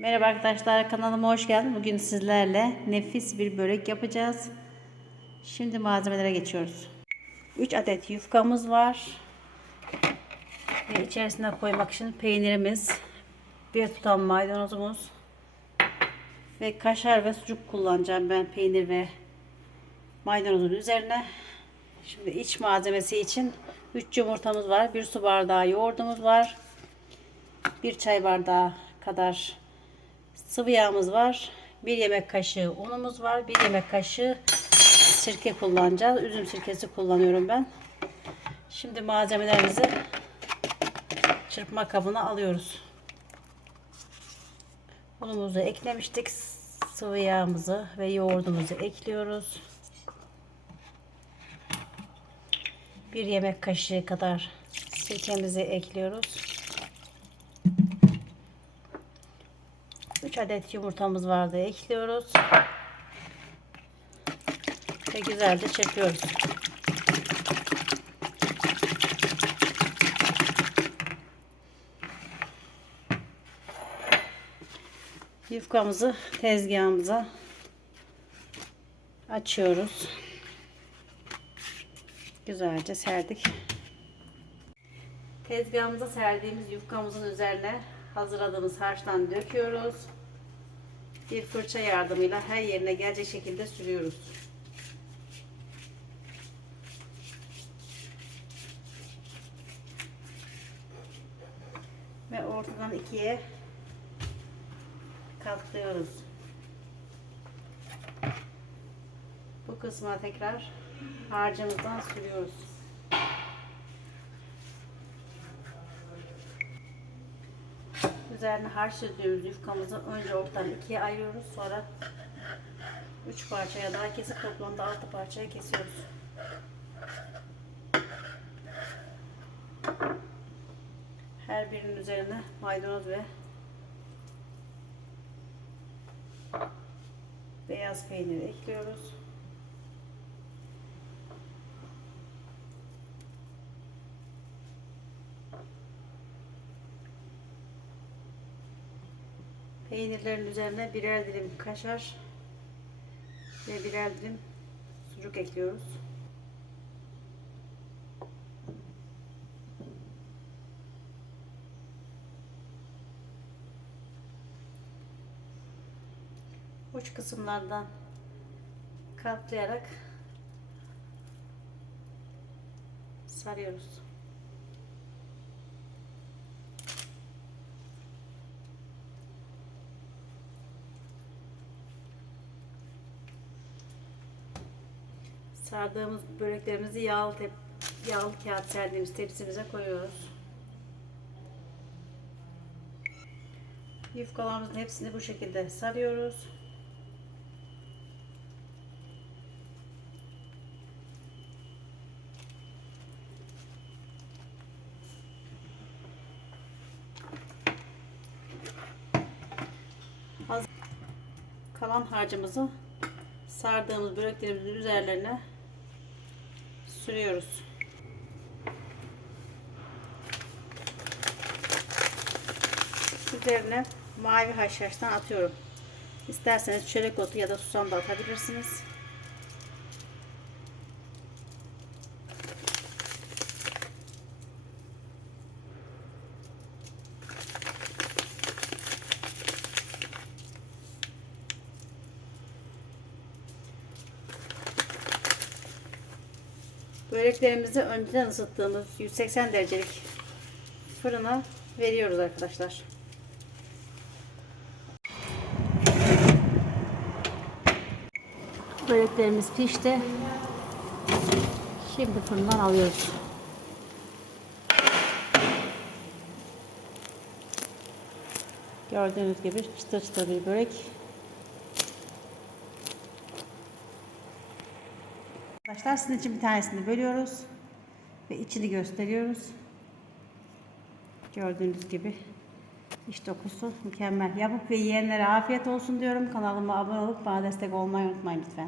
Merhaba arkadaşlar kanalıma hoş geldiniz. Bugün sizlerle nefis bir börek yapacağız. Şimdi malzemelere geçiyoruz. 3 adet yufkamız var. Ve içerisine koymak için peynirimiz, bir tutam maydanozumuz ve kaşar ve sucuk kullanacağım ben peynir ve maydanozun üzerine. Şimdi iç malzemesi için 3 yumurtamız var, 1 su bardağı yoğurdumuz var. 1 çay bardağı kadar sıvı yağımız var. 1 yemek kaşığı unumuz var. 1 yemek kaşığı sirke kullanacağız. Üzüm sirkesi kullanıyorum ben. Şimdi malzemelerimizi çırpma kabına alıyoruz. Unumuzu eklemiştik. Sıvı yağımızı ve yoğurdumuzu ekliyoruz. 1 yemek kaşığı kadar sirkemizi ekliyoruz. 3 adet yumurtamız vardı ekliyoruz. Ve güzelce çırpıyoruz. Yufkamızı tezgahımıza açıyoruz. Güzelce serdik. Tezgahımıza serdiğimiz yufkamızın üzerine hazırladığımız harçtan döküyoruz. Bir fırça yardımıyla her yerine gelecek şekilde sürüyoruz. Ve ortadan ikiye katlıyoruz. Bu kısma tekrar harcımızdan sürüyoruz. Üzerine harç sürdüğümüz yufkamızı önce ortadan ikiye ayırıyoruz. Sonra üç parçaya daha kesip toplamda altı parçaya kesiyoruz. Her birinin üzerine maydanoz ve beyaz peynir ekliyoruz. Peynirlerin üzerine birer dilim kaşar ve birer dilim sucuk ekliyoruz. Uç kısımlardan katlayarak sarıyoruz. Sardığımız böreklerimizi yağlı, tep yağlı kağıt serdiğimiz tepsimize koyuyoruz. Yufkalarımızın hepsini bu şekilde sarıyoruz. Kalan harcımızı sardığımız böreklerimizin üzerlerine sürüyoruz. Üzerine mavi haşhaştan atıyorum. İsterseniz çörek otu ya da susam da atabilirsiniz. Böreklerimizi önceden ısıttığımız 180 derecelik fırına veriyoruz arkadaşlar. Böreklerimiz pişti. Şimdi fırından alıyoruz. Gördüğünüz gibi çıtır çıtır bir börek. Arkadaşlar sizin için bir tanesini bölüyoruz ve içini gösteriyoruz. Gördüğünüz gibi iç dokusu mükemmel. Yapıp ve yiyenlere afiyet olsun diyorum. Kanalıma abone olup bana destek olmayı unutmayın lütfen.